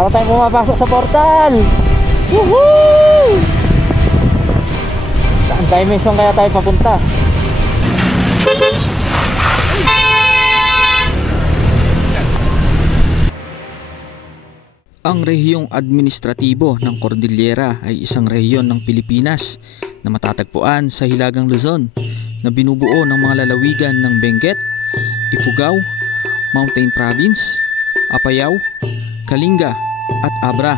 para tayong pumapasok sa portal. Woohoo! Saan dimension kaya tayo papunta? Ang rehiyong administratibo ng Cordillera ay isang rehiyon ng Pilipinas na matatagpuan sa Hilagang Luzon na binubuo ng mga lalawigan ng Benguet, Ifugao, Mountain Province, Apayao, Kalinga at Abra.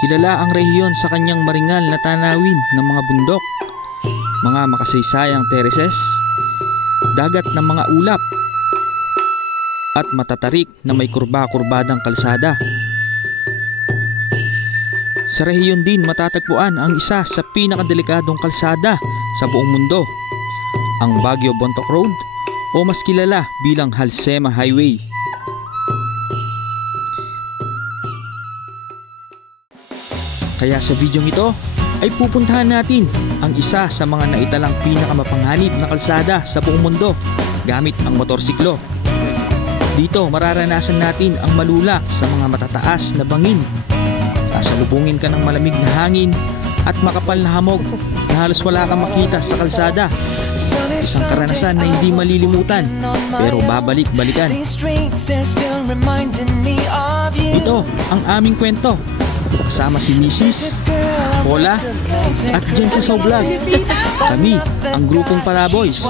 Kilala ang rehiyon sa kanyang maringal na tanawin ng mga bundok, mga makasaysayang terraces, dagat ng mga ulap, at matatarik na may kurba-kurbadang kalsada. Sa rehiyon din matatagpuan ang isa sa pinakadelikadong kalsada sa buong mundo, ang Baguio-Bontoc Road o mas kilala bilang Halsema Highway. Kaya sa videong ito ay pupuntahan natin ang isa sa mga naitalang pinakamapanghanib na kalsada sa buong mundo gamit ang motorsiklo. Dito mararanasan natin ang malulak sa mga matataas na bangin. Sasalubungin ka ng malamig na hangin at makapal na hamog na halos wala kang makita sa kalsada. Isang karanasan na hindi malilimutan pero babalik-balikan. Ito ang aming kwento kasama si Mrs. Paula at Jency Vlog. Kami ang grupong Palaboys.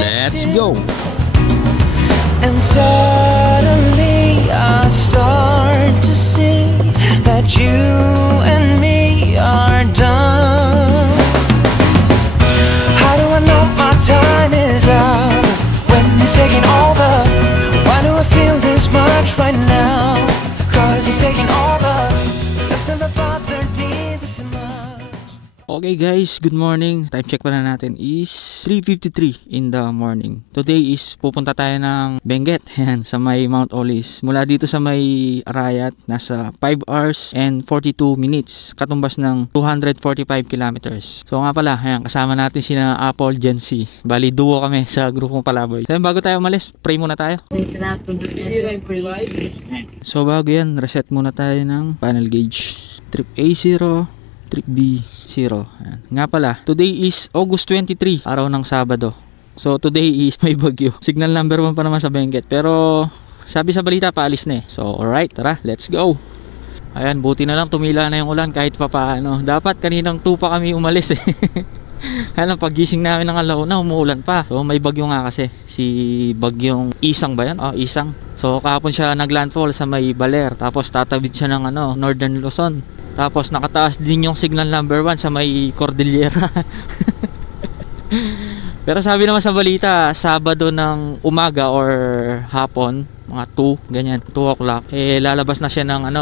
Let's go! And suddenly I start to see that you and me are done. How do I know my time is up when he's taking over? Why do I feel this much right now? 'Cause he's taking over. That's never bothered me this much. Okay guys, good morning. Time check pala natin is 3:53 in the morning. Today is pupunta tayo ng Benguet, yan, sa may Mount Olis. Mula dito sa may Arayat, nasa 5 hours and 42 minutes. Katumbas ng 245 kilometers. So nga pala, yan, kasama natin sina Apple, Jency. Bali, duo kami sa grupong Palaboy. So bago tayo umalis, pray muna tayo. So bago yan, reset muna tayo ng panel gauge. Trip A0, Trip B0. Ayan. Nga pala, today is August 23, araw ng Sabado. So today is may bagyo. Signal number 1 pa naman sa Benguet, pero sabi sa balita paalis na eh. So alright, tara, let's go. Ayan, buti na lang tumila na yung ulan kahit pa paano. Dapat kaninang 2 pa kami umalis eh. Alam, pagising namin ng alauna, umuulan pa. So may bagyo nga kasi, si bagyong Isang ba yan? Isang. So kahapon siya naglandfall sa may Baler, tapos tatawid siya ng Northern Luzon. Tapos nakataas din yung signal number 1 sa may Cordillera. Pero sabi naman sa balita, Sabado ng umaga or hapon, mga 2, ganyan, 2 o'clock, eh lalabas na siya ng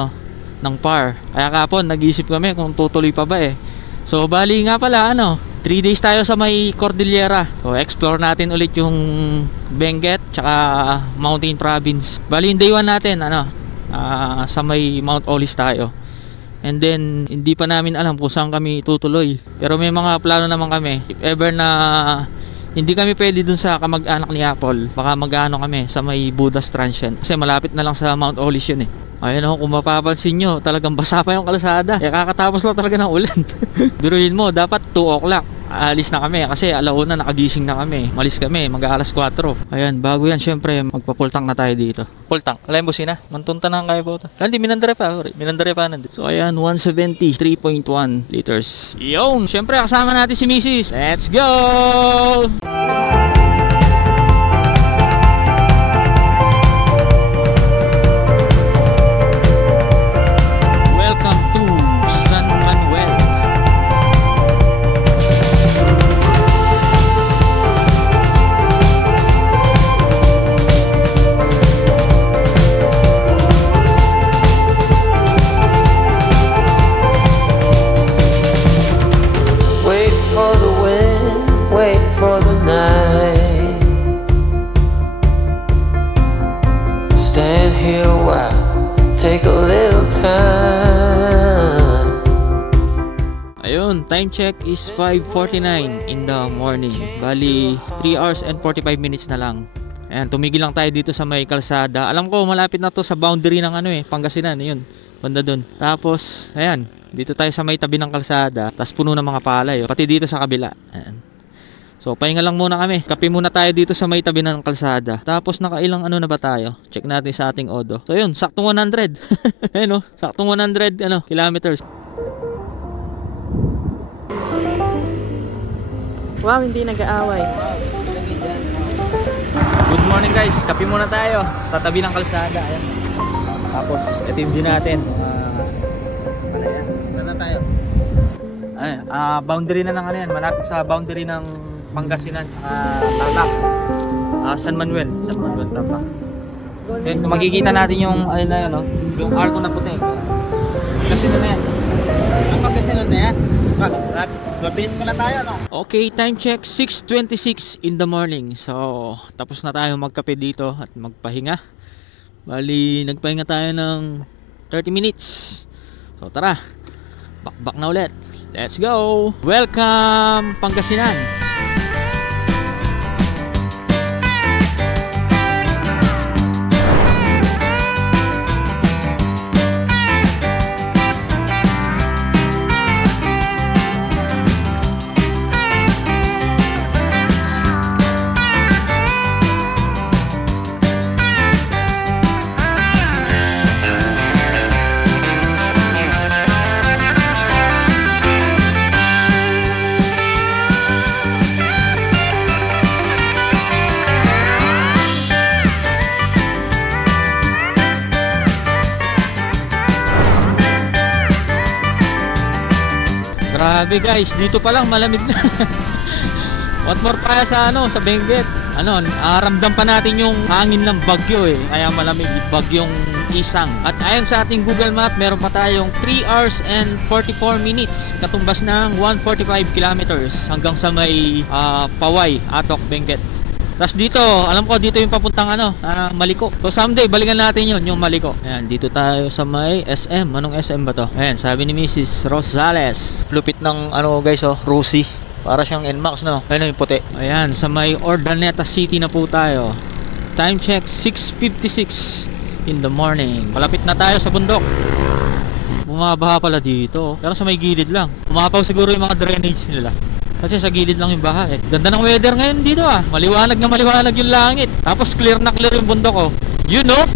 ng PAR. Kaya kapon, nag-iisip kami kung tutuloy pa ba eh. So bali nga pala 3 days tayo sa may Cordillera. So explore natin ulit yung Benguet tsaka Mountain Province. Bali yung day 1 natin sa may Mount Olis tayo. And then hindi pa namin alam kung saan kami tutuloy. Pero may mga plano naman kami. If ever na hindi kami pwede dun sa kamag-anak ni Apple, baka mag-ano kami sa may Buddha's Transient. Kasi malapit na lang sa Mount Olis yun eh. Ayun kung mapapansin nyo, talagang basa pa yung kalsada. Kaya kakatapos lang talaga ng ulan. Biruin mo, dapat 2 o'clock alis na kami kasi alauna nakagising na kami. Malis kami, mag-aalas 4. Ayan, bago yan syempre magpapultang na tayo dito. Pultang, alam mo sina? Mantunta na kaya po. Hindi, minandare pa nandito. So ayan, 170, 3.1 liters. Yun, syempre kasama natin si Mrs. Let's go! Time check is 5:49 in the morning. Bali 3 hours and 45 minutes na lang. Ayan, tumigil lang tayo dito sa may kalsada. Alam ko malapit na to sa boundary ng ano Pangasinan, yun, banda dun. Tapos, ayan, dito tayo sa may tabi ng kalsada. Tapos puno ng mga palay, pati dito sa kabila. Ayan. So, pahinga lang muna kami. Kape muna tayo dito sa may tabi ng kalsada. Tapos, nakailang ano na ba tayo? Check natin sa ating odo. So, yun, saktong 100. Ayun, saktong 100 kilometers. Wow, hindi nag-aaway. Good morning guys, kape muna tayo sa tabi ng kalsada. Ayan. Tapos ito yung view natin. Saan na tayo? Ay, boundary na ng ano yan, malapit sa boundary ng Pangasinan, Tarlac, San Manuel Tarlac. Then makikita natin yung ano na yun, yung arco na puti. Pangasinan na yan. Ang Pangasinan na yan. Lapit mo na tayo, no? Okay, time check 6:26 in the morning. So, tapos na tayo magkape dito at magpahinga. Bali, nagpahinga tayo ng 30 minutes. So, tara. Back na ulit. Let's go. Welcome Pangasinan. Grabe guys, dito pa lang malamig na. What more pa sa sa Benguet. Ramdam pa natin yung hangin ng bagyo kaya malamig, bagyong Isang. At ayon sa ating Google Map, meron pa tayong 3 hours and 44 minutes. Katumbas ng 145 kilometers hanggang sa may Paway, Atok, Benguet. Tapos dito, alam ko dito yung papuntang Maliko. So someday balikan natin yung Maliko. Ayan, dito tayo sa may SM. Anong SM ba to? Ayan, sabi ni Mrs. Rosales. Lupit ng guys, Rusi. Para siyang NMAX, no? Ayan yung puti. Ayan, sa may Urdaneta City na po tayo. Time check 6:56 in the morning. Malapit na tayo sa bundok. Bumabaha pala dito. Pero sa may gilid lang. Umapaw siguro yung mga drainage nila. Kasi sa gilid lang yung baha Ganda ng weather ngayon dito Maliwanag na maliwanag yung langit. Tapos clear na clear yung bundok You know?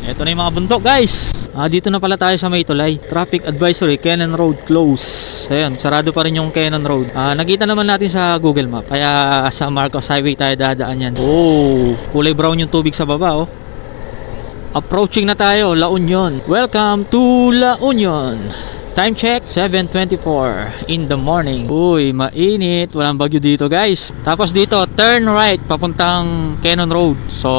Ito na yung mga bundok guys. Dito na pala tayo sa may tulay. Traffic advisory, Cannon Road close. Ayan, sarado pa rin yung Cannon Road. Nakita naman natin sa Google Map. Kaya sa Marcos Highway tayo dadaan yan. Oh, kulay brown yung tubig sa baba Approaching na tayo, La Union. Welcome to La Union. Time check 7:24 in the morning. Uy, mainit, walang bagyo dito guys. Tapos dito turn right papuntang Cannon Road. So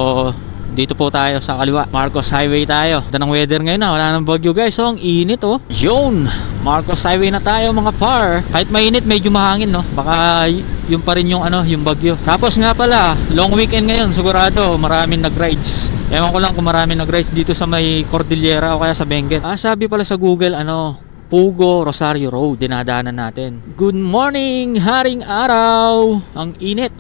dito po tayo sa kaliwa, Marcos Highway tayo. Ganda ng weather ngayon wala nang bagyo guys. So ang init Yun, Marcos Highway na tayo mga par. Kahit mainit medyo mahangin Baka yun pa rin yung yung bagyo. Tapos nga pala, long weekend ngayon, sigurado maraming nag-rides. Ewan ko lang kung maraming nag-rides dito sa may Cordillera o kaya sa Benguet. Sabi pala sa Google Pugo, Rosario Road, dinadaanan natin. Good morning, haring araw. Ang init.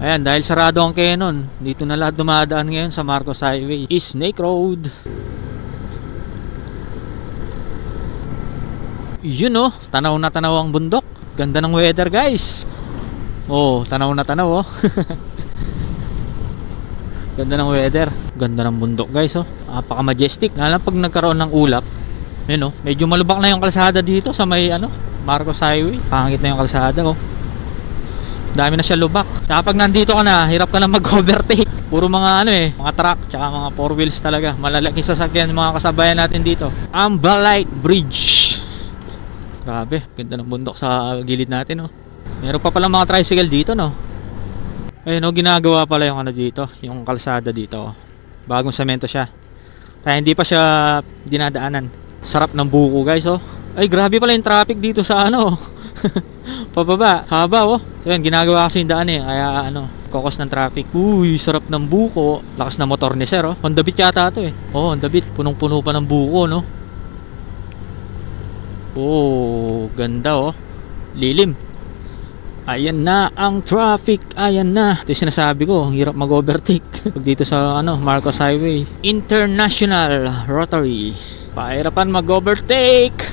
Ayan, dahil sarado ang Cannon, dito na lahat dumadaan ngayon sa Marcos Highway. Snake Road. Yun tanaw na tanaw ang bundok. Ganda ng weather guys. Tanaw na tanaw Ganda ng weather. Ganda ng bundok guys Napaka majestic. Lalo pag nagkaroon ng ulap. Medyo malubak na yung kalsada dito sa may Marcos Highway. Pangit na yung kalsada Dami na siya lubak. Saka pag nandito ka na, hirap ka na mag-overtake. Puro mga mga truck, tsaka mga 4 wheels talaga. Malalaking sasakyan mga kasabayan natin dito. Ambalite Bridge. Grabe, ganda ng bundok sa gilid natin Meron pa pala mga tricycle dito Ayun ginagawa pala yung dito, yung kalsada dito Bagong semento siya. Kaya hindi pa siya dinadaanan. Sarap ng buko guys Ay grabe pala yung traffic dito sa pababa, haba So yan, ginagawa kasi yung daan kaya kokos ng traffic. Uy, sarap ng buko. Lakas na motor ni sir Honda Beat yata ito Honda Beat, punong-puno pa ng buko Ganda lilim. Ayan na ang traffic, ayan na. Ito yung sinasabi ko, hirap mag-overtake dito sa Marcos Highway International Rotary. Pahirapan mag-overtake.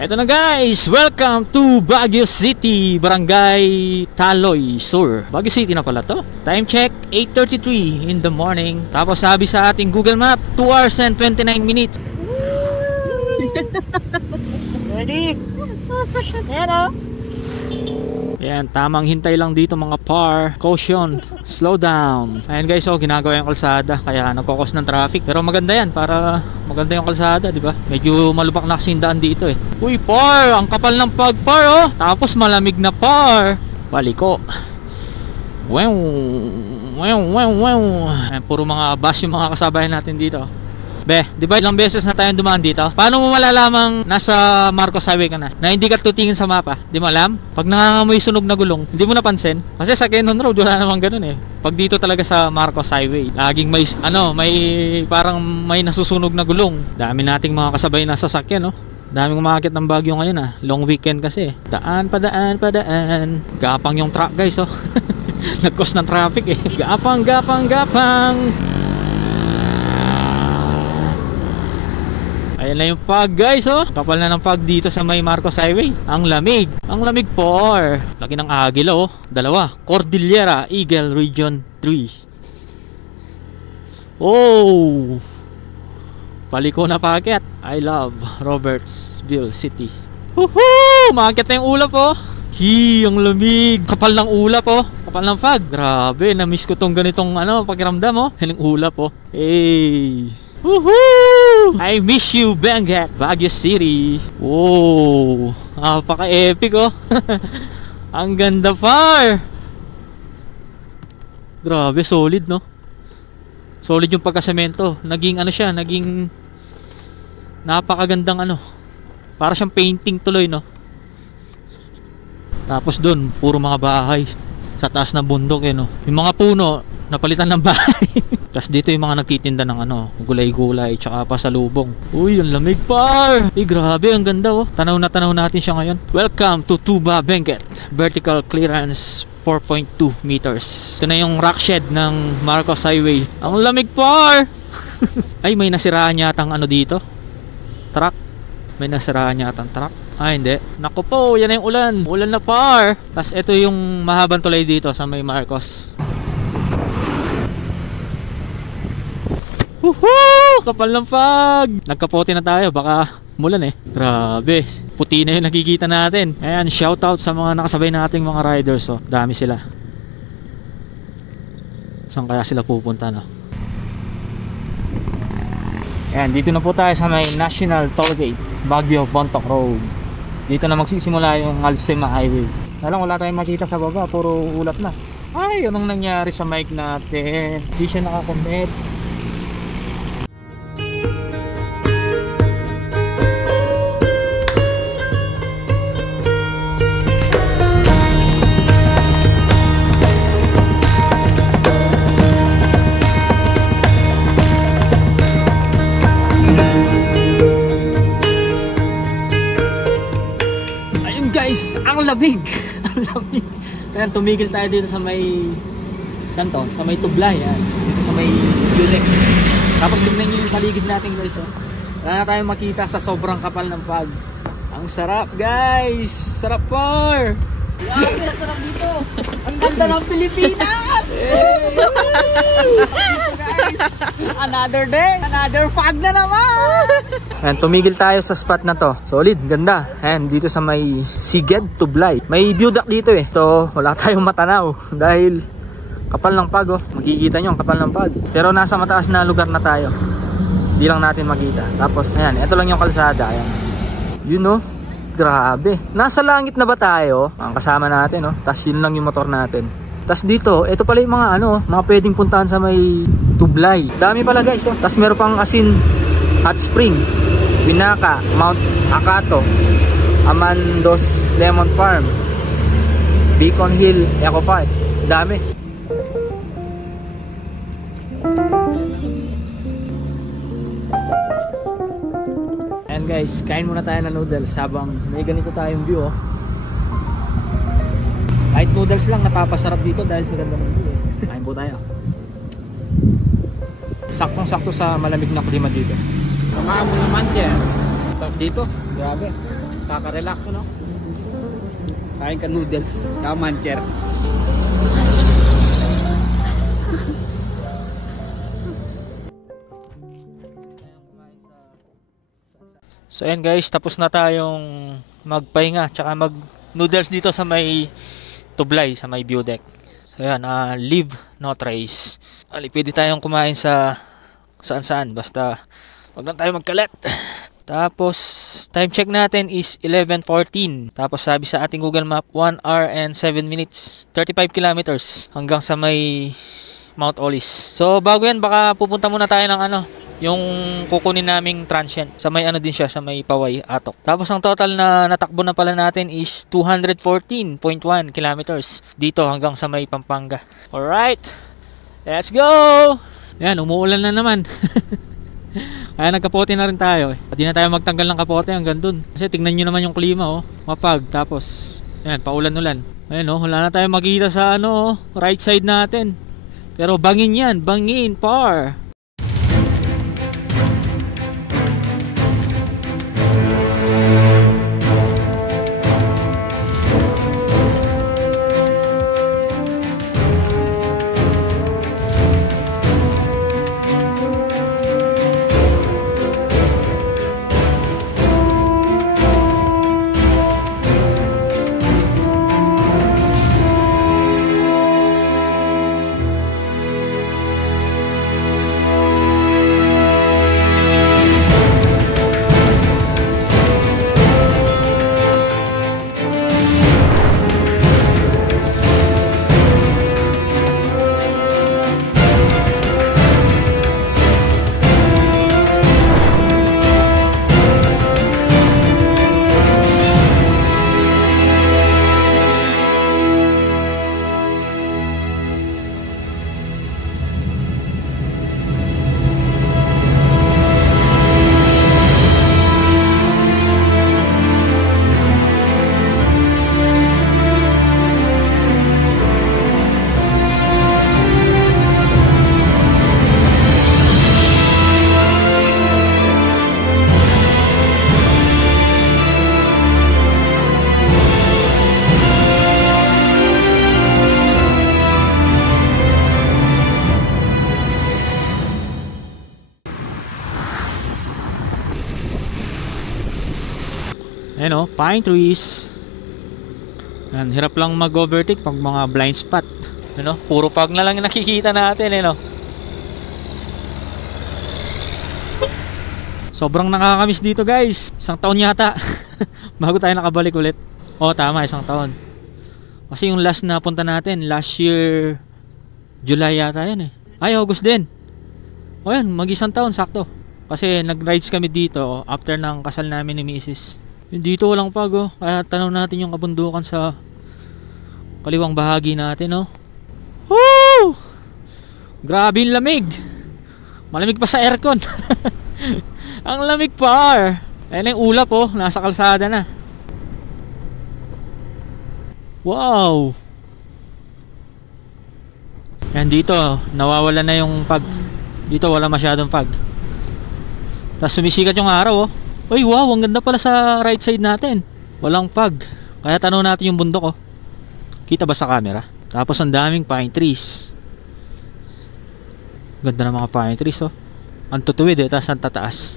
Eto na guys, welcome to Baguio City, Barangay Taloy Sur. Baguio City na pala to. Time check, 8:33 in the morning. Tapos sabi sa ating Google Map, 2 hours and 29 minutes. Ready? Ayan o. Ayan, tamang hintay lang dito mga par. Caution, slow down. Ayan guys, ginagawa yung kalsada, kaya nagkokos ng traffic. Pero maganda yan, para maganda yung kalsada, di ba? Medyo malubak na kasindaan dito eh. Uy par, ang kapal ng pagpar oh. Tapos malamig na par. Paliko. Wow. Ayan, puro mga bus yung mga kasabayan natin dito. Be, di ba ilang beses na tayong dumaan dito? Paano mo malalamang nasa Marcos Highway ka na hindi ka tutingin sa mapa? Di mo alam? Pag nangangamoy sunog na gulong, hindi mo napansin? Kasi sa Cannon Road wala namang ganun eh. Pag dito talaga sa Marcos Highway, laging may parang may nasusunog na gulong. Dami nating mga kasabay na sasakyan, no? Daming umakit ng Baguio ngayon ah. Long weekend kasi. Daan. Gapang yung truck guys oh. Nag-cause ng traffic eh. Gapang. Ayan na yung fog guys oh. Kapal na ng fog dito sa may Marcos Highway. Ang lamig po. Laki ng agila oh. Dalawa. Cordillera Eagle Region 3. Oh, paliko na packet. I love Robertsville City. Woohoo! Umakit na yung ulap oh. Ang lamig. Kapal ng ulap oh. Kapal ng fog. Grabe, na-miss ko tong ganitong pakiramdam oh. Yung ulap oh. Hey. Woohoo! I miss you, Benguet, Baguio City. Oh, napaka-epic oh. Ang ganda par. Grabe, solid no. Solid yung pagkasemento. Naging naging napakagandang para siyang painting tuloy no. Tapos doon, puro mga bahay sa taas ng bundok no. Yung mga puno napalitan ng bahay. Tapos dito yung mga nagtitinda ng gulay-gulay tsaka pasalubong. Uy, ang lamig par. Grabe, ang ganda oh. Tanaw natin siya ngayon. Welcome to Tuba Benguet. Vertical clearance 4.2 meters. Ito na yung rock shed ng Marcos Highway. Ang lamig par. Ay, may nasiraan yatang dito. Truck. May nasiraan yatang truck. Ay, hindi. Naku po, yan na yung ulan. Ulan na par. Tapos ito yung mahabang tulay dito sa may Marcos. Woohoo! Kapal ng fog. Nagkapote na tayo, baka mulan eh. Grabe, puti na yung nakikita natin. Ayan, shoutout sa mga nakasabay nating mga riders oh. Dami sila. Saan kaya sila pupunta no? Ayan, dito na po tayo sa may National Tollgate, Baguio Bontoc Road. Dito na magsisimula yung Alcema Highway. Wala tayong makita sa baba, puro ulap na. Ay, anong nangyari sa mic natin? Hindi siya nakakonect. Guys, ang lamig. Ang lamig. Kaya tumigil tayo dito sa may sa may Tublay yan. Dito sa may Yulek. Tapos tignan nyo yung paligid natin guys oh. Wala na tayong makita sa sobrang kapal ng fog. Ang sarap guys. Sarap par. Grabe, sarap dito. Ang ganda ng Pilipinas. Guys, another day, another fog na naman. Ayan, tumigil tayo sa spot na to. Solid, ganda. Ayan, dito sa may Siged Tublay. May view deck dito eh. So, wala tayong matanaw dahil kapal ng fog oh. Makikita nyo ang kapal ng fog. Pero nasa mataas na lugar na tayo. Hindi lang natin makita. Tapos, ayan, ito lang yung kalsada. Ayan. You know, grabe. Nasa langit na ba tayo? Ang kasama natin oh. Tapos yun lang yung motor natin. Tapos dito, ito pala yung mga mga pwedeng puntahan sa may Tublay. Dami pala guys oh. Tapos meron pang Asin Hot Spring, Binaka, Mount Akato, Amandos Lemon Farm, Beacon Hill Eco Park. Dami. And guys, kain muna tayo ng noodles habang may ganito tayong view oh. Kahit noodles lang napapasarap dito dahil sa ganda ng view eh. Kain po tayo. Saktong-sakto sa malamig na klima dito. Samahan mo naman siya. Sarap dito. Grabe. Kaka-relax, no? Kain ka noodles, kamancher. So ayan guys, tapos na tayong magpahinga tsaka mag noodles dito sa may Tublay, sa may view deck. So ayan, live no trace. Pwede tayong kumain sa saan-saan, basta wag lang tayo magkalat. Tapos time check natin is 11:14. Tapos sabi sa ating Google Map 1 hour and 7 minutes, 35 kilometers hanggang sa may Mount Olis. So bago yan, baka pupunta muna tayo ng yung kukunin naming transient. Sa may din siya, sa may Paway, Atok. Tapos ang total na natakbo na pala natin is 214.1 kilometers dito hanggang sa may Pampanga. Alright, let's go! Ayan, umuulan na naman. Kaya nagkapote na rin tayo. Hindi na tayo magtanggal ng kapote hanggang dun. Kasi tingnan nyo naman yung klima, oh. Mapag. Tapos, ayan, paulan-ulan. Ayan, oh, wala na tayo makita sa right side natin. Pero bangin yan, bangin, par. Ayan o, pine trees. Ayan, hirap lang mag-overtake pag mga blind spot. Ayan o, puro pag na lang yung nakikita natin. Ayan o. Sobrang nakakamiss dito guys. 1 taon yata bago tayo nakabalik ulit. O tama, 1 taon. Kasi yung last na punta natin, last year July yata yan eh. Ay, August din. O yan, mag 1 taon sakto. Kasi nag-rides kami dito after ng kasal namin ni Mrs. Dito walang pag oh. Kaya tanaw natin yung kabundukan sa kaliwang bahagi natin oh. Woo! Grabe yung lamig. Malamig pa sa aircon. Ang lamig par. Ayan yung ulap oh, nasa kalsada na. Wow. Ayan dito, nawawala na yung pag. Dito wala masyadong pag. Tapos sumisikat yung araw oh. Uy wow, ang ganda pala sa right side natin. Walang pag. Kaya tanaw natin yung bundok oh. Kita ba sa camera? Tapos ang daming pine trees. Ganda ng mga pine trees oh. Ang tutuwid eh, tapos ang tataas.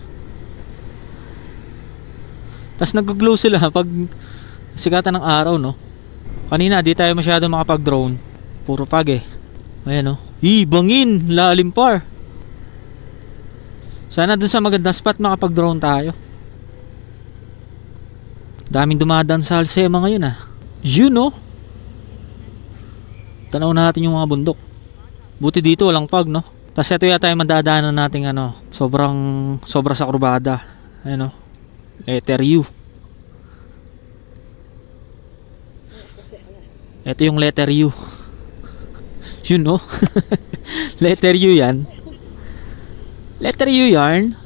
Tapos nag-glow sila pag sikatan ng araw no. Kanina di tayo masyado makapag-drone. Puro pag eh. Ayan oh. Bangin, lalim par. Sana dun sa magandang spot makapag-drone tayo. Daming dumadaan sa Alsema ngayon ah. You know. Tanaw natin yung mga bundok. Buti dito walang pag no. Tapos ito yata yung madadaanan nating sobra sa kurbada. Ayan o, letter U. Ito yung letter U. You know. Letter U yan. Letter U yarn.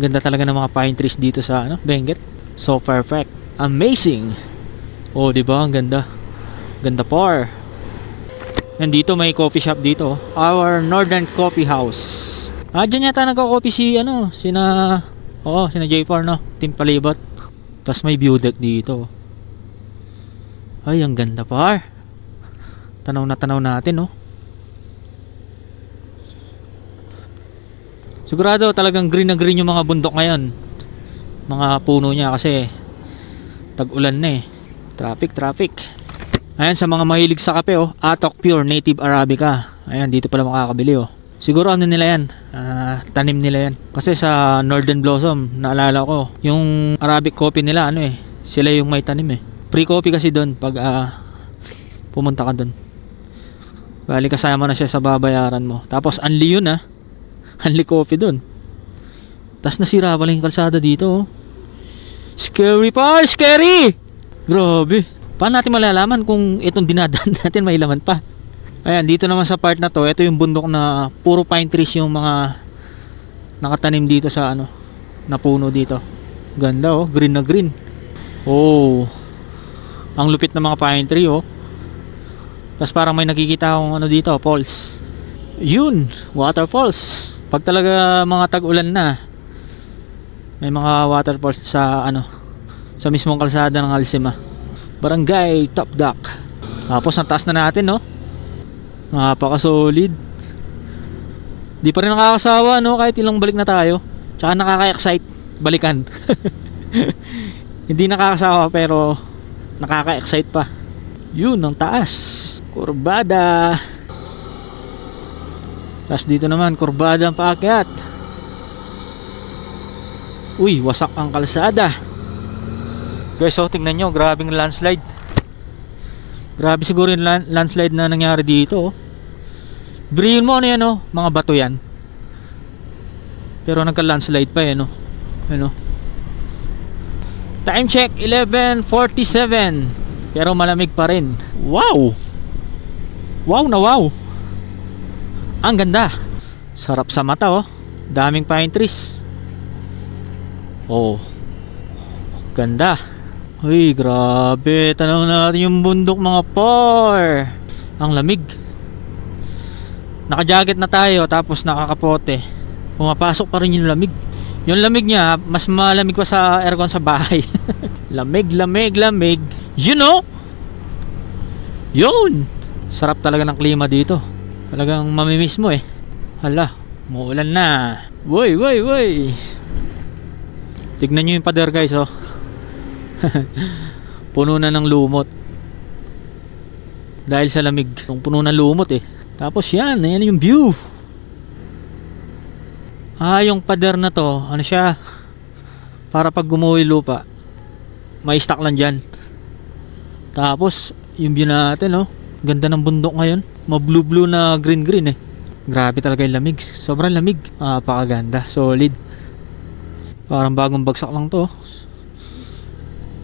Ganda talaga ng mga pine trees dito sa Benguet. So perfect. Amazing. Oh, di ba? Ang ganda. Ganda par. And dito may coffee shop dito. Our Northern Coffee House. Diyan yata nagko-coffee si ano, sina J4 no, Team Palibot. Tapos may view deck dito. Ay, ang ganda par. Tanaw na tanaw natin, no. Sigurado talagang green na green yung mga bundok ngayon. Mga puno niya kasi tag-ulan na eh. Traffic. Ayan, sa mga mahilig sa kape, Atok Pure Native Arabica. Ayan, dito pala makakabili, Siguro ano nila yan, tanim nila yan. Kasi sa Northern Blossom, naalala ko, yung Arabic coffee nila, sila yung may tanim eh. Free coffee kasi doon pag pumunta ka doon. Bali kasama na siya sa babayaran mo. Tapos unli yun unli coffee doon. Tapos nasira pala yung kalsada dito, Scary pa, scary! Grabe. Paano natin malalaman kung itong dinadaan natin may laman pa? Ayan, dito naman sa part na to, ito yung bundok na puro pine trees yung mga nakatanim dito sa na puno dito. Ganda green na green. Ang lupit ng mga pine tree Tapos parang may nakikita akong dito, falls. Yun, waterfalls. Pag talaga mga tag-ulan na, may mga waterfalls sa sa mismong kalsada ng Alcima. Barangay Top Dock. Tapos ang taas na natin, napaka-solid. Di pa rin nakakasawa, kahit ilang balik na tayo. Tsaka nakaka-excite balikan. Hindi nakakasawa pero nakaka-excite pa. Yun, ang taas. Kurbada. Tapos dito naman, kurbada ang paakyat. Uy, wasak ang kalsada. Guys, tingnan nyo, grabing landslide. Grabe siguro yung landslide na nangyari dito. Birihin mo yan, mga bato yan. Pero nagka-landslide pa Time check, 11:47. Pero malamig pa rin. Wow! Wow na wow! Ang ganda. Sarap sa mata, daming pine trees. Ganda. Uy, grabe. Tanaw natin yung bundok, mga par. Ang lamig. Naka-jacket na tayo, tapos nakakapote. Pumapasok pa rin yung lamig. Yung lamig niya, mas malamig pa sa aircon sa bahay. Lamig. Yun. Sarap talaga ng klima dito. Talagang mamimiss mo Hala, muulan na. Woy. Tignan nyo yung pader, guys, puno na ng lumot dahil sa lamig. Puno na lumot Tapos yan yung view. Yung pader na to, siya, para pag gumuho yung lupa may stock lang dyan. Tapos yung view natin, ganda ng bundok ngayon. Ma-blue na green Grabe talaga yung lamig. Sobrang lamig. Napakaganda, solid. Parang bagong bagsak lang to.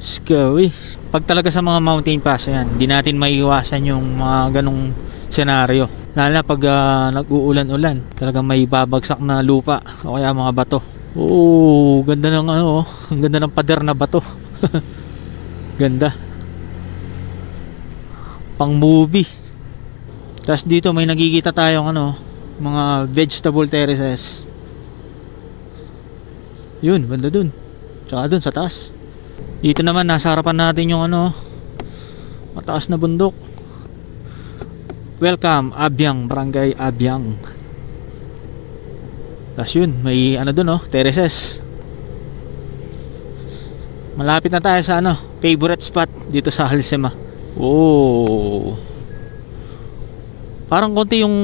Scary. Pag talaga sa mga mountain pass, hindi natin maiiwasan yung mga ganong senaryo. Lalo na pag nag-uulan-ulan, talagang may babagsak na lupa o kaya mga bato. Ganda ng ang ganda ng pader na bato. Ganda. Pang movie. Tapos dito may nakikita tayong mga vegetable terraces. Yun, banda dun. Tsaka dun sa taas. Dito naman nasa harapan natin yung mataas na bundok. Welcome Abyang, Barangay Abyang. Tapos yun, may dun terraces. Malapit na tayo sa favorite spot dito sa Alcima. Parang konti yung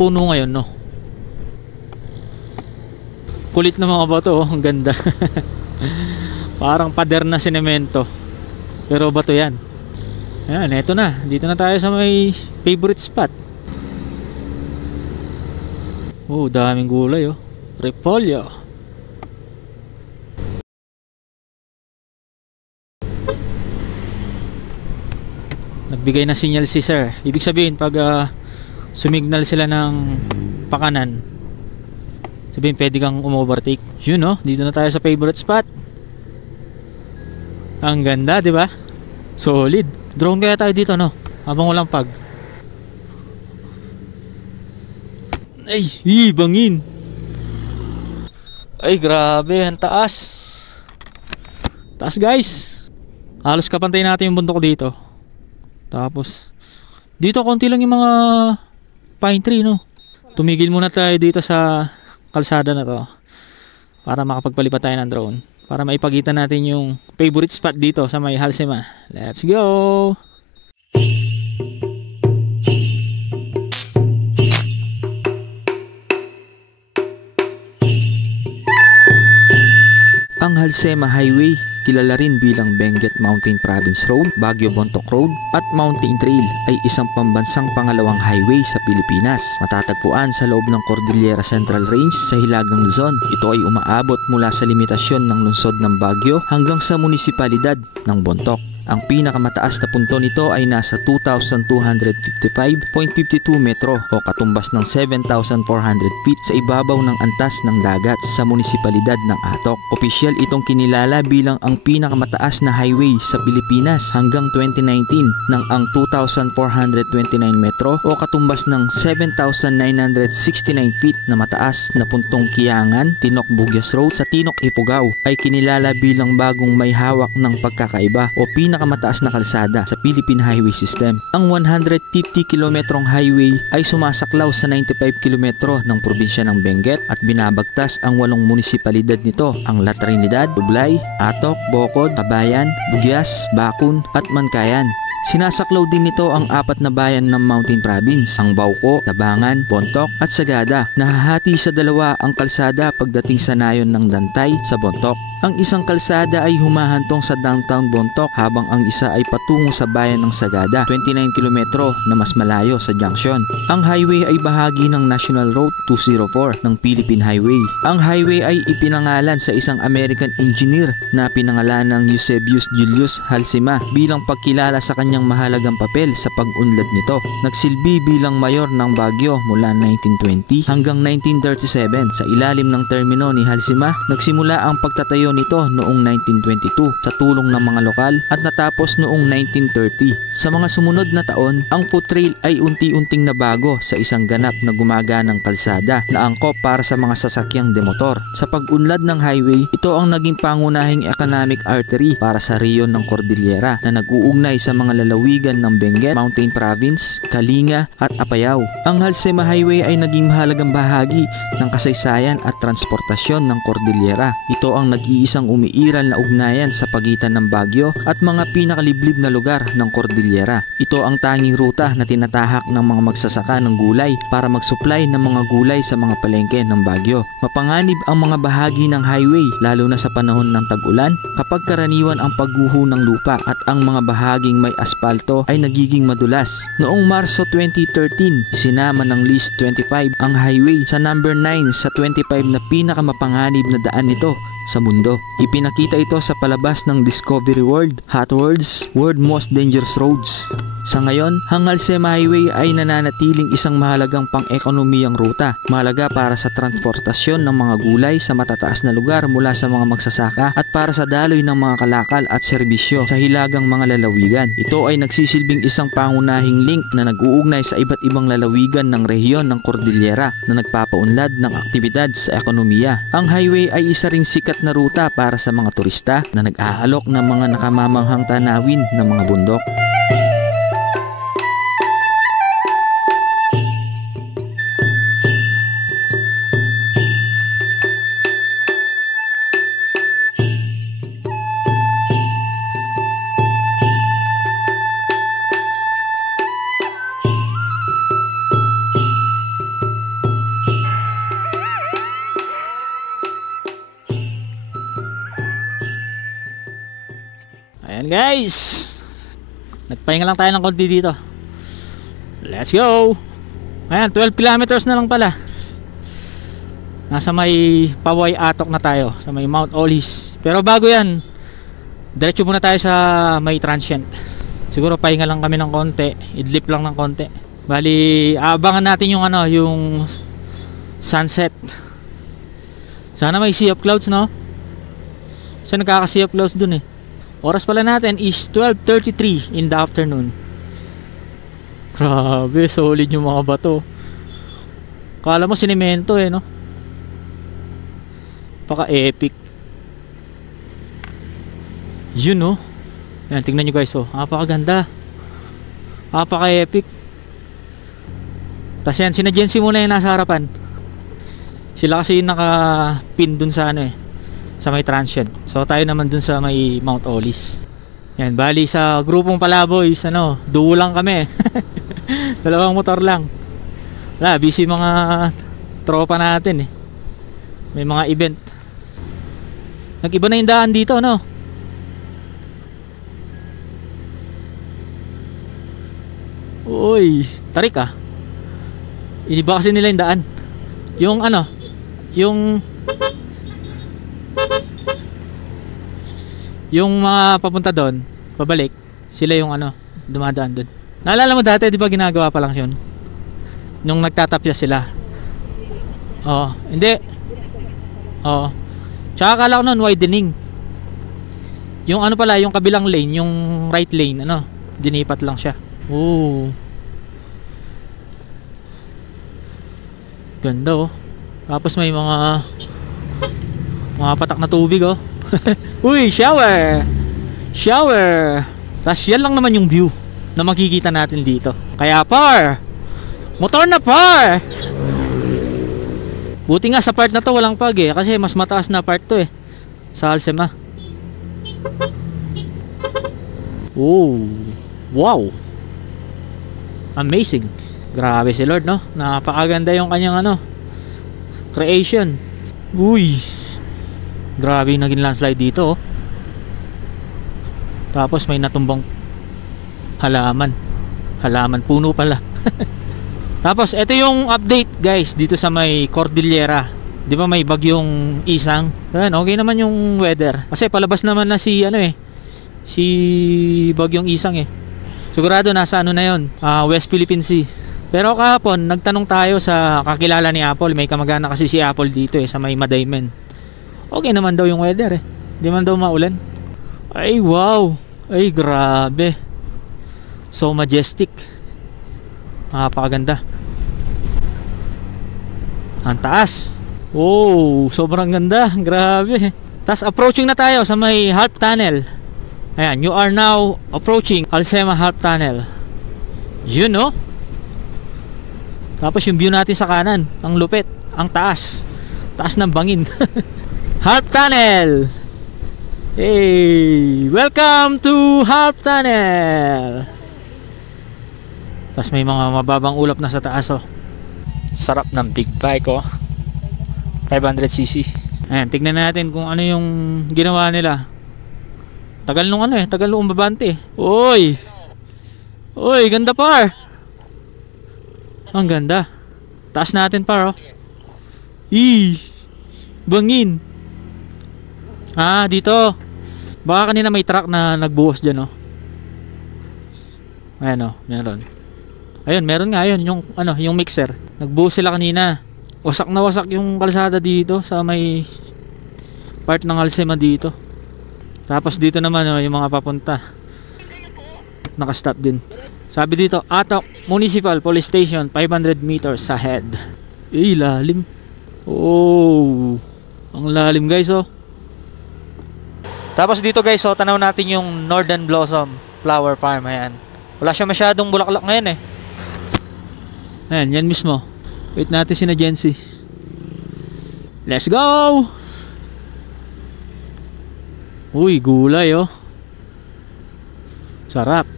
puno ngayon, Kulit na mga bato, ang ganda. Parang pader na sinemento, pero bato yan. Ayan, eto na. Dito na tayo sa may favorite spot. Daming gulay, repolyo. Nagbigay na sinyal si sir. Ibig sabihin pag sumignal sila ng pakanan, sabihin pwede kang umovertake. Yun, dito na tayo sa favorite spot. Ang ganda, di ba? Solid. Drone kaya tayo dito, no? Habang walang pag. Ay, bangin. Ay, grabe, ang taas. Taas, guys. Halos kapantay natin yung bundok dito. Tapos dito konti lang yung mga pine tree, no? Tumigil muna tayo dito sa kalsada na to para makapagpalipat tayo ng drone, para maipagitan natin yung favorite spot dito sa may Halsema. Let's go! Ang Halsema Highway, kilala rin bilang Benguet Mountain Province Road, Baguio Bontoc Road at Mountain Trail, ay isang pambansang pangalawang highway sa Pilipinas. Matatagpuan sa loob ng Cordillera Central Range sa Hilagang Luzon. Ito ay umaabot mula sa limitasyon ng lungsod ng Baguio hanggang sa munisipalidad ng Bontoc. Ang pinakamataas na punto nito ay nasa 2,255.52 metro o katumbas ng 7,400 feet sa ibabaw ng antas ng dagat sa munisipalidad ng Atok. Opisyal itong kinilala bilang ang pinakamataas na highway sa Pilipinas hanggang 2019 nang ang 2,429 metro o katumbas ng 7,969 feet na mataas na puntong Kiangan, Tinok Bugyas Road sa Tinok Ifugao ay kinilala bilang bagong may hawak ng pagkakaiba o pinakamataas na kalsada sa Philippine Highway System. Ang 150 kilometrong highway ay sumasaklaw sa 95 kilometro ng probinsya ng Benguet at binabagtas ang 8 munisipalidad nito, ang La Trinidad, Tublay, Atok, Bocod, Kabayan, Bugyas, Bakun at Mankayan. Sinasaklaw din nito ang 4 na bayan ng Mountain Province, ang Bauco, Tabangan, Bontoc at Sagada. Nahahati sa dalawa ang kalsada pagdating sa nayon ng Dantay sa Bontoc. Ang isang kalsada ay humahantong sa downtown Bontoc habang ang isa ay patungo sa bayan ng Sagada, 29 kilometro na mas malayo sa junction. Ang highway ay bahagi ng National Road 204 ng Philippine Highway. Ang highway ay ipinangalan sa isang American engineer na pinangalan ng Eusebius Julius Halsema bilang pagkilala sa kanyang mahalagang papel sa pag-unlad nito. Nagsilbi bilang mayor ng Baguio mula 1920 hanggang 1937 sa ilalim ng termino ni Halsema. Nagsimula ang pagtatayo nito noong 1922 sa tulong ng mga lokal at natapos noong 1930. Sa mga sumunod na taon, ang foot trail ay unti-unting nabago sa isang ganap na gumaganang kalsada na angkop para sa mga sasakyang demotor. Sa pag-unlad ng highway, ito ang naging pangunahing economic artery para sa rehiyon ng Cordillera na nag-uugnay sa mga lalawigan ng Benguet, Mountain Province, Kalinga at Apayao. Ang Halsema Highway ay naging mahalagang bahagi ng kasaysayan at transportasyon ng Cordillera. Ito ang nag-iisang umiiral na ugnayan sa pagitan ng Baguio at mga pinakaliblib na lugar ng Cordillera. Ito ang tanging ruta na tinatahak ng mga magsasaka ng gulay para mag-supply ng mga gulay sa mga palengke ng Baguio. Mapanganib ang mga bahagi ng highway lalo na sa panahon ng tag-ulan kapag karaniwan ang pagguho ng lupa at ang mga bahaging may asfalto ay nagiging madulas. Noong Marso 2013, isinama ng List 25 ang highway sa number 9 sa 25 na pinakamapanganib na daan nito sa mundo. Ipinakita ito sa palabas ng Discovery World, Hot Words, World Most Dangerous Roads. Sa ngayon, ang Halsema Highway ay nananatiling isang mahalagang pang-ekonomiyang ruta, mahalaga para sa transportasyon ng mga gulay sa matataas na lugar mula sa mga magsasaka at para sa daloy ng mga kalakal at serbisyo sa hilagang mga lalawigan. Ito ay nagsisilbing isang pangunahing link na nag-uugnay sa iba't ibang lalawigan ng rehiyon ng Cordillera na nagpapaunlad ng aktibidad sa ekonomiya. Ang highway ay isa ring sikat na ruta para sa mga turista na nag-aalok ng mga nakamamanghang tanawin ng mga bundok. Ayan guys, nagpahinga lang tayo ng konti dito. Let's go. Ayan, 12 kilometers na lang pala. Nasa may Paway Atok na tayo, sa may Mount Olis. Pero bago yan, diretso muna tayo sa may transient. Siguro pahinga lang kami ng konti, idlip lang ng konti. Bali, aabangan natin yung ano, yung sunset. Sana may sea of clouds, no? Kasi nagkaka-sea of clouds dun eh. Oras pala natin is 12:33 in the afternoon. Grabe, solid yung mga bato. Kala mo sinemento eh, no? Paka epic. Yun, no? Yan, tingnan nyo guys, oh. Napakaganda. Napaka epic. Tapos yan, sina-Jency muna yung nasa harapan. Sila kasi yung naka-pin dun sa ano eh, sa may transient. So tayo naman dun sa may Mount Olis. Yan, bali sa grupong Palaboys, ano, duo lang kami. Dalawang motor lang. Wala, busy mga tropa natin eh. May mga event. Nag-iba na yung daan dito, no? Uy, tarik ah. Iniba kasi nila yung daan. Yung ano, yung mga papunta doon, pabalik, sila yung ano, dumadaan doon. Naalala mo dati, di ba ginagawa pa lang yun? Nung nagtatapya sila. Oo, hindi. Oo. Tsaka akala ko nun widening. Yung ano pala, yung kabilang lane, yung right lane, ano, dinipat lang siya. Oo. Ganda oh. Tapos may mga patak na tubig oh. Uy, shower. Shower. Tapos yan lang naman yung view na makikita natin dito. Kaya par, motor na par. Buti nga sa part na to walang pag eh, kasi mas mataas na part to eh, sa Alcema. Oh, wow. Amazing. Grabe si Lord, no? Napakaganda yung kanyang ano, creation. Uy, grabe yung naging landslide dito oh. Tapos may natumbang halaman. Halaman, puno pala. Tapos ito yung update guys dito sa may Cordillera. Di ba may bagyong Isang? Ayan, okay naman yung weather. Kasi palabas naman na si ano eh, si bagyong Isang eh. Sigurado nasa ano na yun, West Philippine Sea. Pero kahapon nagtanong tayo sa kakilala ni Apple. May kamag-anak kasi si Apple dito eh, sa may Madaymen. Okay naman daw yung weather eh, di man daw maulan. Ay wow, ay grabe, so majestic. Napakaganda. Ang taas. Wow, sobrang ganda. Grabe. Tapos approaching na tayo sa may half tunnel. Ayan, you are now approaching Alcema half tunnel. Yun no. Tapos yung view natin sa kanan, ang lupit, ang taas. Taas ng bangin. Half tunnel. Hey, welcome to half tunnel. Tapos may mga mababang ulap na sa taas oh. Sarap ng big bike oh. 500cc. Ayan, tignan natin kung ano yung ginawa nila. Tagal nung ano eh, tagal nung umbabante. Uy, uy, ganda par. Ang ganda. Taas natin par oh. Bangin. Ah, dito. Baka kanina may truck na nagbuhos dyan oh. Ayan oh, meron. Ayun, meron nga yun, yung ano, yung mixer. Nagbuhos sila kanina. Wasak na wasak yung kalsada dito sa may part ng Alcema dito. Tapos dito naman oh, yung mga papunta. Naka-stop din. Sabi dito, Atok Municipal Police Station 500 meters ahead. Lalim. Oh, ang lalim guys oh. Tapos dito guys oh, tanaw natin yung Northern Blossom Flower Farm. Ayan, wala siya masyadong bulaklak ngayon eh. Ayan, yan mismo. Wait natin si na Jency. Let's go. Uy, gulay oh. Sarap.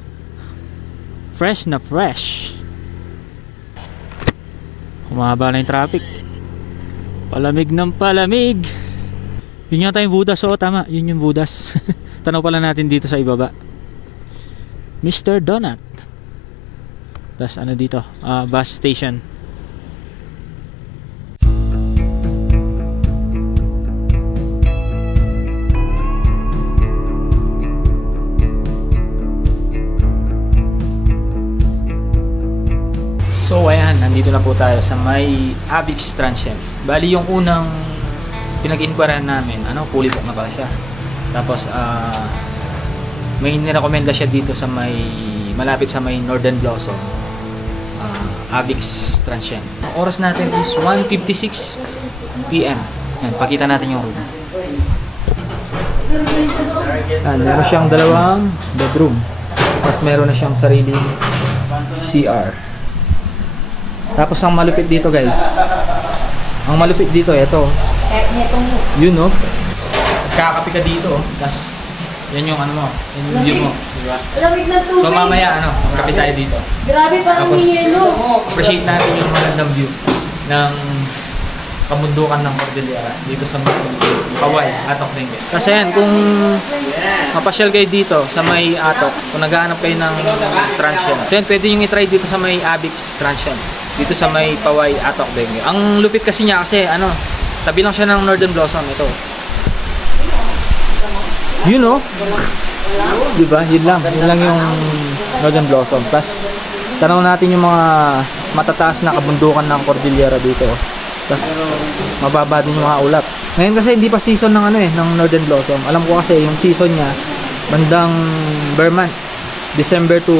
Fresh na fresh. Humaba na yung traffic. Palamig ng palamig. Yun nga tayong Budas oh, tama, yun yung Budas. Tanaw pala natin dito sa ibaba, Mr. Donut. Tas ano dito, bus station. So ayan, nandito na po tayo sa may Abix Transient. Bali yung unang pinag-inquiran namin, ano, fully book na pala siya. Tapos may nirekomenda siya dito sa may malapit sa may Northern Blossom, Avix Transient. Ang oras natin is 1:56 PM. Yan, pakita natin yung room. Meron siyang dalawang bedroom. Tapos meron na siyang sariling CR. Tapos ang malupit dito guys, ang malupit dito, ito. Yun no. Kakapi ka dito. Tapos yan yung ano mo, yan yung view mo, diba? So mamaya kapi tayo dito. Grabe, parang tapos yelo. appreciate natin yung magandang view ng kabundukan ng Cordillera dito sa Paway, Atok Benguet. Kasi yan, kung mapasyal kayo dito sa may Atok, kung naghahanap kayo ng transient, so yan, pwede nyo i-try dito sa may Avix Transient, dito sa may Paway, Atok Benguet. Ang lupit kasi niya kasi tabi lang siya ng Northern Blossom. Ito yun o, diba? Yun lang yung Northern Blossom. Tapos tanong natin yung mga matataas na kabundukan ng Cordillera dito. Tapos mababa din yung mga ulap. Ngayon kasi hindi pa season ng ng Northern Blossom. Alam ko kasi yung season niya bandang Burman, December to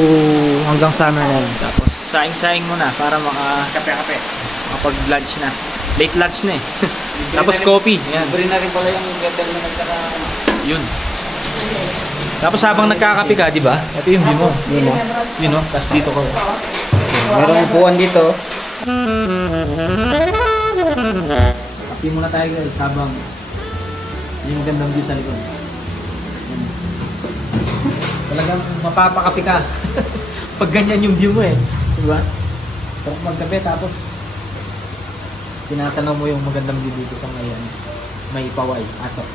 hanggang summer na yun. Tapos saing-saing muna para makapag-lunch na. Late lunch na eh. Tapos coffee. Yan. Brin na rin pala yung kettle na nagkaka... Yun. Tapos habang nagkakape ka, di ba? Ito yung view mo. Yun o. Tapos dito ko. Merong upuan dito. Kape muna tayo guys habang yung gandang view sa likod. Talagang mapapakape ka. Pag ganyan yung view mo eh. Di ba? Tapos magkape tapos tinatanaw mo yung magandang view dito sa may Paway, Atok.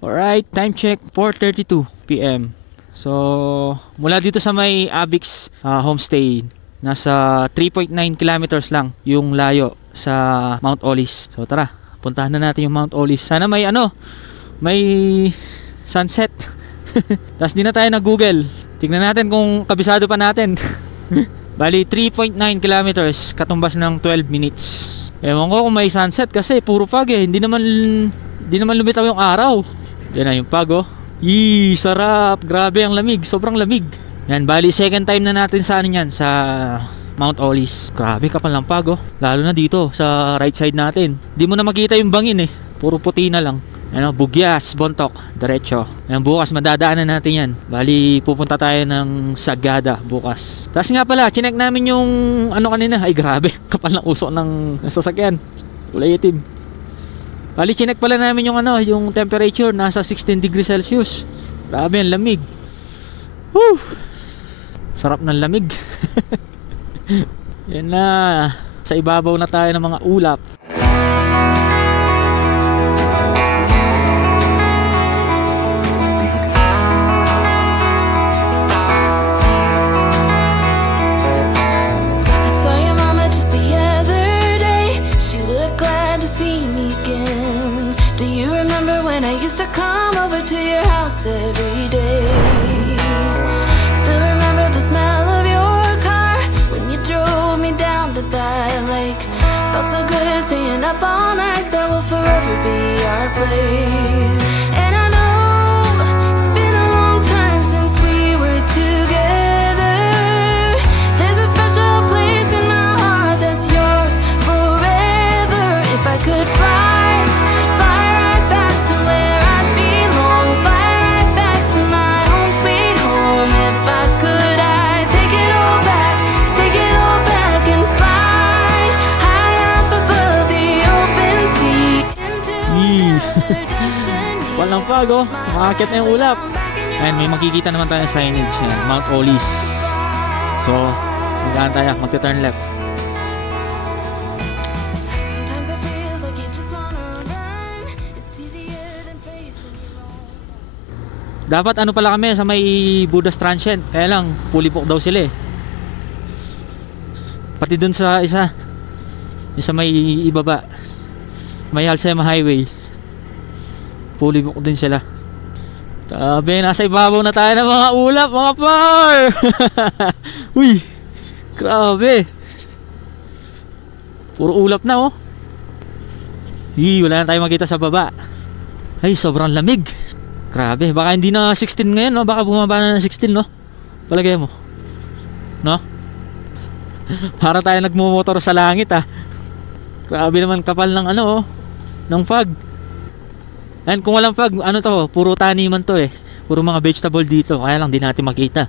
Alright, time check 4:32 PM. So mula dito sa may Avix homestay, nasa 3.9 kilometers lang yung layo sa Mount Olis. So tara, puntahan na natin yung Mount Olis. Sana may may sunset. Tapos di na tayo nag-google. Tignan natin kung kabisado pa natin. Bali 3.9 kilometers, katumbas ng 12 minutes. Ewan ko kung may sunset kasi puro fog eh. Hindi naman lumitaw yung araw. Yan na yung fog oh. Yee, sarap. Grabe ang lamig, sobrang lamig. Yan, bali second time na natin sa sa Mount Olis. Grabe kapal ng fog oh. Lalo na dito sa right side natin. Di mo na makita yung bangin eh. Puro puti na lang. ano, Bugyas, Bontoc, diretso. Ayan, bukas madadaanan natin yan. Bali, pupunta tayo ng Sagada bukas. Tapos nga pala, chinek namin yung ano kanina. Ay grabe, kapal ng usok ng sasakyan. Kulay itim. Bali, chinek pala namin yung ano, yung temperature. Nasa 16 degrees Celsius. Grabe, ang lamig. Woo! Sarap ng lamig. Yan na. Sa ibabaw na tayo ng mga ulap. Every day, still remember the smell of your car when you drove me down to that lake. Felt so good staying up all night. That will forever be our place. And I know it's been a long time since we were together. There's a special place in my heart that's yours forever. If I could fly right back to where I belong, fly right back to my home sweet home. If I could, I'd take it all back and fly high up above the open sea into another destiny. Walang pago, makakit na yung ulap. And may makikita naman tayo signage yan, Mount Olis. So, magkaan tayo, magta-turn left. Sometimes I feel like you just wanna run. It's easier than facing your own. Dapat ano pala kami sa may Buddha's Transient. Kaya lang, fully book daw sila eh. Pati dun sa isa, yung sa may ibaba, may Alsema Highway, fully book din sila. Tabi, nasa ibabaw na tayo ng mga ulap, mga par. Uy, grabe. Puro ulap na oh. Wala na tayo makita sa baba. Ay, sobrang lamig. Grabe, baka hindi na 16 ngayon, no? Baka bumaba na ng 16, no? Palagay mo, no? Para tayo nagmumotor sa langit, ah. Grabe naman kapal ng ano, oh, ng fog. And kung walang fog, ano to, puro taniman to eh. Puro mga vegetable dito, kaya lang di natin makita.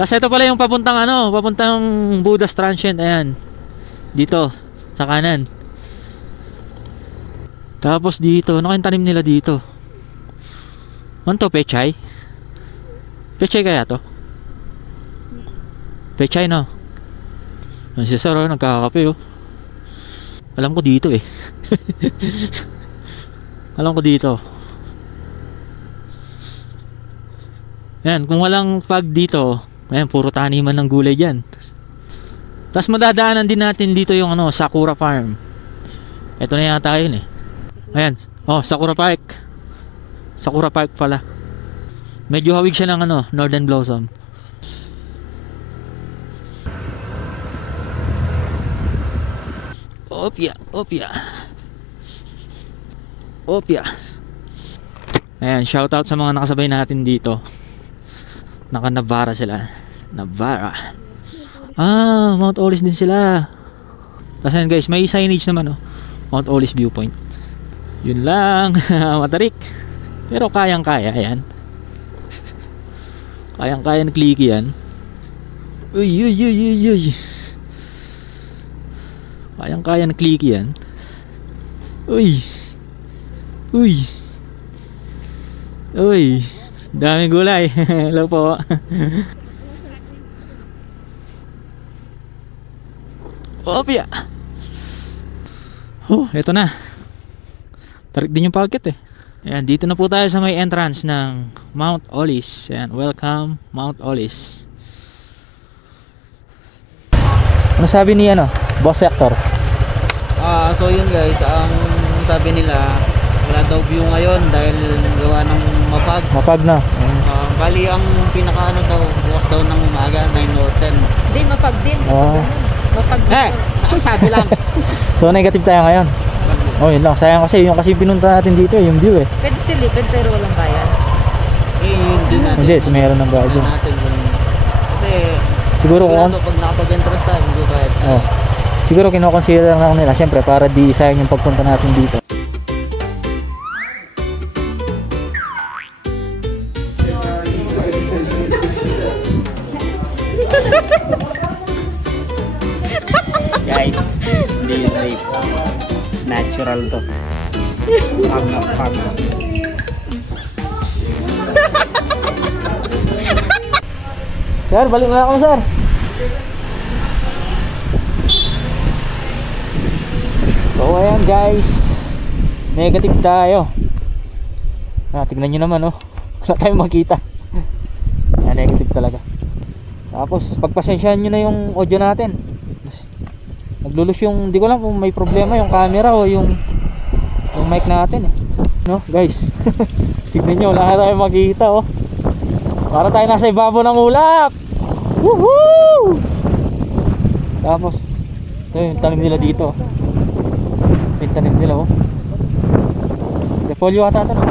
Kasi ito pala yung papuntang ano, papuntang Buddha's Transient, ayan. Dito, sa kanan. Tapos dito, ano kayong tanim nila dito? Ano to, pechay? Pechay kaya to? Pechay, no? Ang si Sir, oh, nagkakape, oh. Alam ko dito eh. Alam ko dito. Yan, kung walang fog dito, ayan, puro taniman ng gulay dyan. Tapos madadaanan din natin dito yung ano, Sakura Farm. Ito na yata yun eh. Ayan, oh, Sakura Park. Sakura Park pala. Medyo hawig siya ng ano, Northern Blossom. Opya, opya. Opya. Ayan, shoutout sa mga nakasabay natin dito. Naka Navara sila. Navara. Ah, Mount Olis din sila. Tapos ayan guys, may signage naman, oh. Mount Olis Viewpoint. Yun lang. Matarik. Pero kayang-kaya, ayan. Kayang-kaya clicky yan. Uy, uy, uy, uy, uy. Kayang-kaya clicky yan. Uy. Uy. Uy. Daming gulay. Hello po. Opya. Oh, eto na. Tarik din yung packet eh. Ayan, dito na po tayo sa may entrance ng Mount Olis. Ayan, welcome Mount Olis. Ano sabi ni ano, Boss Hector? So yun guys, ang sabi nila, wala daw view ngayon dahil gawa ng mapag. Mapag na. Bali ang pinakaano daw, bukas daw ng umaga, 9 or 10. Hindi, mapag din. Mapag din. Sabi lang. So negative tayo ngayon. Oh, yun lang. Sayang kasi yung kasi pinunta natin dito, yung view eh. Pwede silipid pero walang bayan. Hindi natin. Hindi, meron ng bayad. Kasi siguro kung pag nakapag-entrance tayo, hindi bayad. oh, siguro kino-consider lang nila syempre para di sayang yung pagpunta natin dito. natural to. Pag na pag. Sir, balik na ako, sir. So ayan guys, negative tayo. Tignan nyo naman, oh. Wala tayong makita. Negative talaga. Tapos pagpasensyahan nyo na yung audio natin. Naglulus yung, di ko lang kung may problema yung camera o yung mic natin, no guys. Tignan nyo, wala tayong makita, oh. Para tayo nasa ibabaw ng ulap. Woohoo! Tapos ito yung tanim nila dito. Yung tanim nila, oh. Repolyo ata ito, no?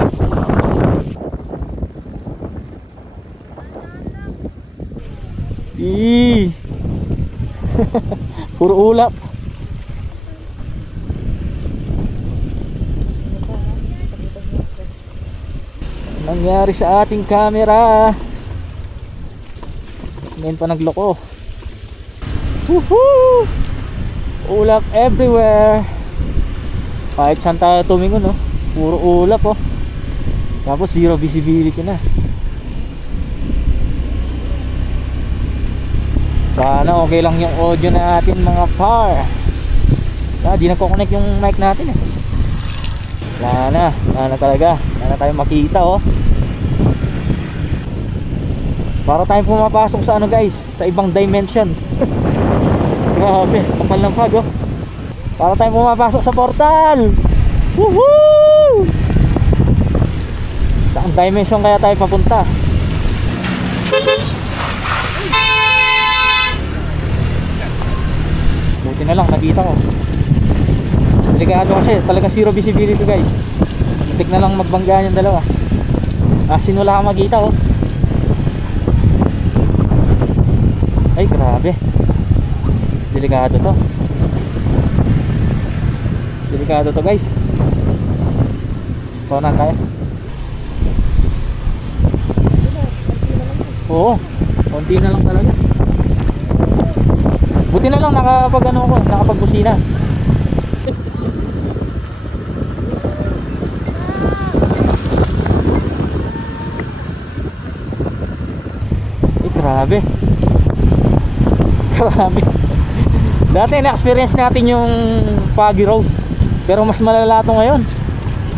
Puro ulap. Nangyari sa ating camera. Ngayon pa nagloko. Woohoo! Ulap everywhere. Kahit saan tayo tumingon, no? Puro ulap, oh. Tapos zero visibility na. Sana okay lang yung audio natin, mga par. Di nagko-connect yung mic natin, eh. Sana talaga. Sana tayo makita, oh. Para tayong pumapasok sa ano, guys, sa ibang dimension. Grabe, kapal ng fog, oh. Para tayong pumapasok sa portal. Woohoo! Saan dimension kaya tayo papunta? Buti na lang nakita ko. Delikado kasi, talaga zero visibility, guys. Muntik na lang magbanggaan yung dalawa. Asin wala kang makita, oh. Ay grabe. Delikado to. Delikado to, guys. Paunahan tayo. Oo, konti na lang talaga. Buti na lang nakapag-busina. Grabe. Grabe. Dati na-experience natin yung foggy road, pero mas malala to ngayon,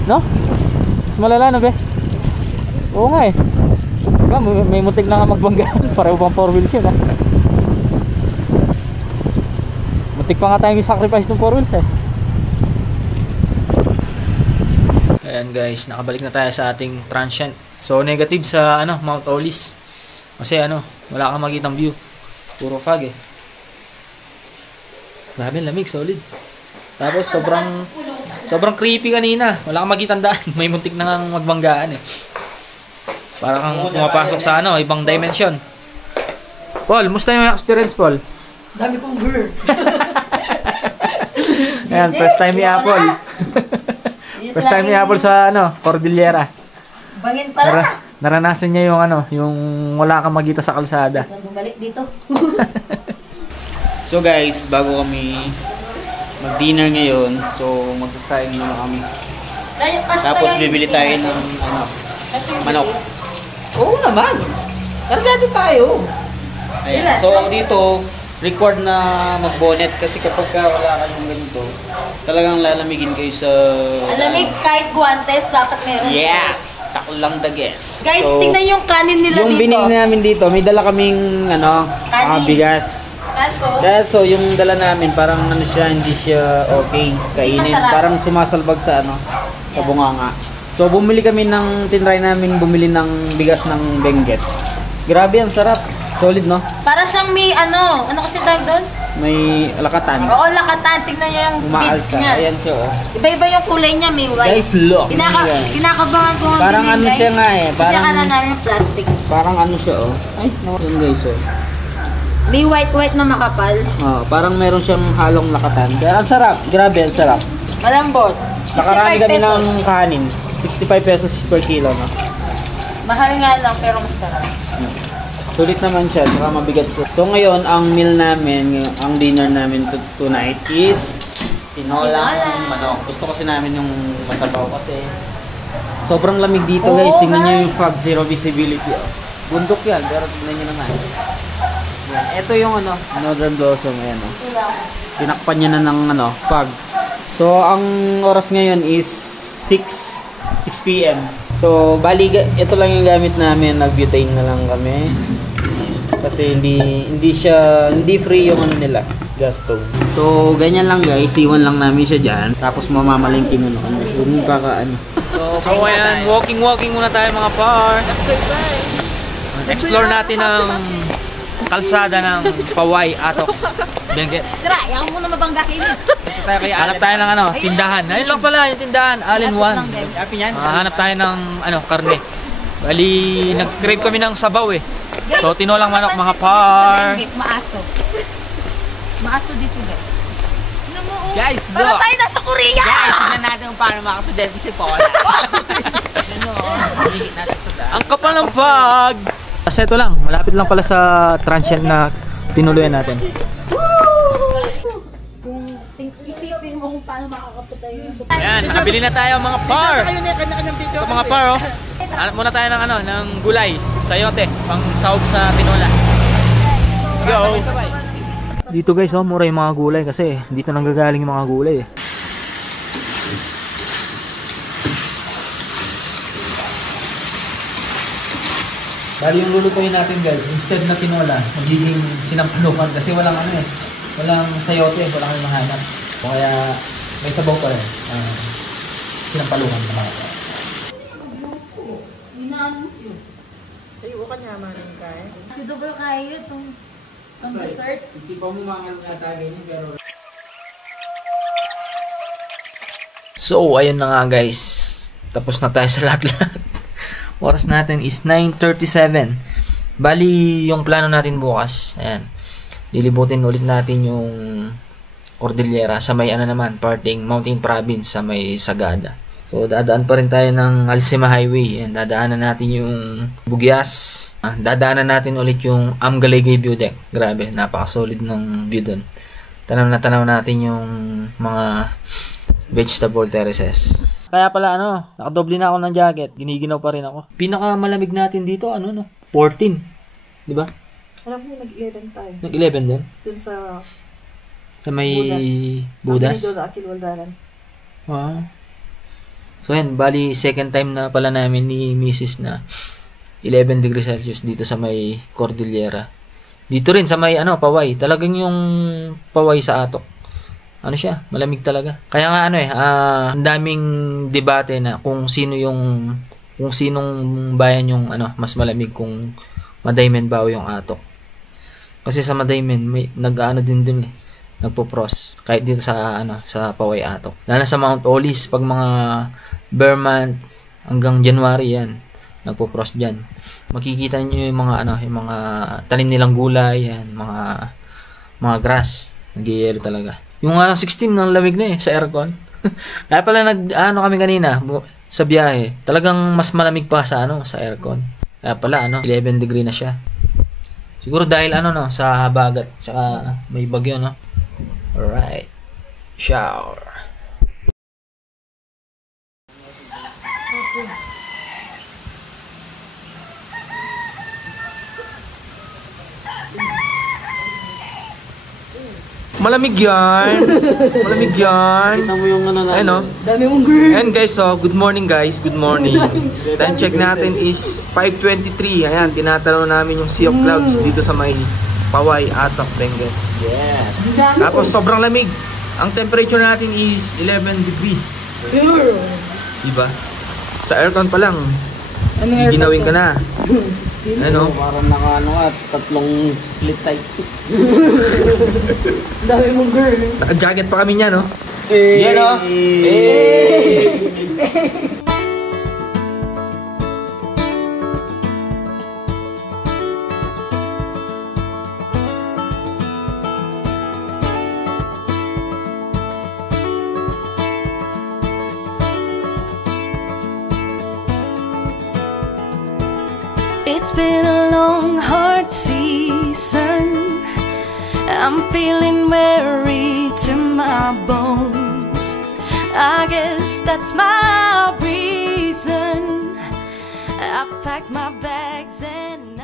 no? Mas malala na, be. Oo nga, eh. Diba, may muntik na nga magbanggaan. Pareho pang 4 wheels yun, ha? Muntik pa nga tayo may sacrifice ng 4 wheels, eh. Ayan guys, nakabalik na tayo sa ating transient. So negative sa Mount Olis. Kasi wala kang makitang view. Puro fog, eh. Grabe, lamig, solid. Tapos sobrang creepy kanina. Wala kang makitang daan. May muntik na ngang magbanggaan, eh. Para kang pumapasok sa ibang dimension. Paul, musta yung experience, Paul? Dami kong girl. Ayan, first time ni Apple. First time ni Apple sa Cordillera. Bangin pala. Naranasan niya yung wala kang magita sa kalsada. Bumalik dito. So guys, bago kami mag-dinner ngayon, so magsasayang muna kami. Tapos bibili tayo ng manok. Oo naman. Kargado tayo. Ayan. So dito, record na mag-bonnet kasi kapag wala kayong ganito, talagang lalamigin kayo sa... Alamig, kahit guantes, dapat meron. Yeah! Taklang the guess. Guys, tingnan yung kanin nila yung dito. Yung binili namin dito, may dala kaming bigas. So yung dala namin, parang hindi siya okay kainin. Parang sumasalbag sa sa bunganga. So bumili kami tinry namin bumili ng bigas ng Benguet. Grabe, ang sarap. Solid, no? Para siyang may ano kasi tawag doon? May lakatan. Oo, lakatan. Tignan niyo yung beads niya. Ayan siya, oh. Iba-iba yung kulay niya, may white. Guys, look. Kinakabahan ko. Parang siya nga, eh. Kasi akala namin yung plastic. Parang siya, oh. Ay, yun guys, oh. May white na makapal. Oh, parang meron siyang halong lakatan. Kaya ang sarap. Grabe, ang sarap. Malambot. Nakarami kami ng kanin. 65 pesos per kilo, no? Mahal nga lang, pero masarap. Sulit naman siya, saka mabigat siya. So ngayon, ang meal namin, ang dinner namin tonight is tinolang manok. Gusto kasi namin yung masabaw kasi sobrang lamig dito guys. Tingnan nyo yung fog, zero visibility. Oh. Bundok yan, pero tingnan nyo naman. Yan. Ito yung Northern Blossom. Ayan, oh. Tinakpan niya na ng fog. So, ang oras ngayon is 6 p.m. So, bali, ito lang yung gamit namin. Nag-butane na lang kami. Kasi hindi free yung nila, gas stove. So, ganyan lang guys. Iwan lang namin siya dyan. Tapos mamamalingkin mo kami. Huwag mo So, ayan, walking muna tayo mga par. Explore natin ang kalsada ng Paway, Atok, Benguet. Sira, ayaw mo na mabanggakin. Hanap tayo ng tindahan. Ayun lang pala yung tindahan, All-in-One. Hanap tayo ng karne. Bali, nag-crave kami ng sabaw eh. So, tinolang manok mga par. Maaso. Maaso dito guys. Guys, Para tayo nasa Korea! Guys, tignan natin kung paano makakasudente si Paula. Ang kapal ng fog! Kasi ito lang, malapit lang pala sa transient na tinuluyan natin. Kung isipin mo kung paano makakapunta yun. Ayan, nakabili na tayo mga par! Ito mga par, oh. Hanap muna tayo ng ng gulay, sayote, pang sahog sa tinola. Let's go! Dito guys, mura yung mga gulay kasi dito nanggagaling yung mga gulay eh. Bali yung lulutuin natin guys, instead na tinola, magiging sinampalukan kasi walang walang sayote, walang mahanap. O kaya may sabaw pa rin. Sinampalukan na mga. Tayo ka niya, maring kay. Si double kayo itong dessert. Isipan mo mga natagay niya pero... So, ayun na nga guys. Tapos na tayo sa lahat-lahat. Oras natin is 9:37. Bali, yung plano natin bukas, ayan. Lilibutin ulit natin yung Cordillera sa may naman, parting Mountain Province sa may Sagada. So, dadaan pa rin tayo ng Alcima Highway. Ayan, dadaanan natin yung Bugyas. Dadaanan natin ulit yung Amgalegay View Deck. Grabe, napakasolid ng view dun. Tanaw natin yung mga vegetable terraces. Kaya pala nakadoble na ako ng jacket. Giniginaw pa rin ako. Pinakamalamig natin dito 14. 'Di ba? Alam mo, nag-11 tayo. Nag-11 din? Dun sa may Budas? Doon sa Akilwaldaran. Wow. So yan, bali second time na pala namin ni Mrs. na 11 degrees Celsius dito sa may Cordillera. Dito rin sa may Paway. Talagang yung Paway sa Atok. Siya, malamig talaga. Kaya nga ang daming debate na kung sinong bayan yung mas malamig, kung Madaymen ba o yung Atok. Kasi sa Madaymen may din nagpo-pros kahit dito sa sa Paway Atok. Lalo sa Mount Olis pag mga Bear month hanggang January yan, nagpo-pros diyan. Makikita niyo yung mga yung mga tanim nilang gulay, yan, mga grass, nag-yellow talaga. Yung 16 ng lamig na sa aircon. Kaya pala kami kanina sa biyahe. Talagang mas malamig pa sa sa aircon. Kaya pala 11 degree na siya. Siguro dahil sa habagat tsaka may bagyo Alright. Shower. Malamig yan. Malamig yan. Kita mo yung Ayun, Dami mong girl. Ayan guys, good morning guys. Good morning. Time check natin is 5:23. Ayan, tinatanaw namin yung Sea of Clouds dito sa may Paway, Atok, Benguet. Yes. Tapos sobrang lamig. Ang temperature natin is 11 degree. Diba? Sa aircon pa lang. Ginawin ka na. Parang tatlong split type. Dami mong girl. Naka-jacket pa kami niya, no? Yan It's been a long, hard season. I'm feeling weary to my bones. I guess that's my reason. I've packed my bags and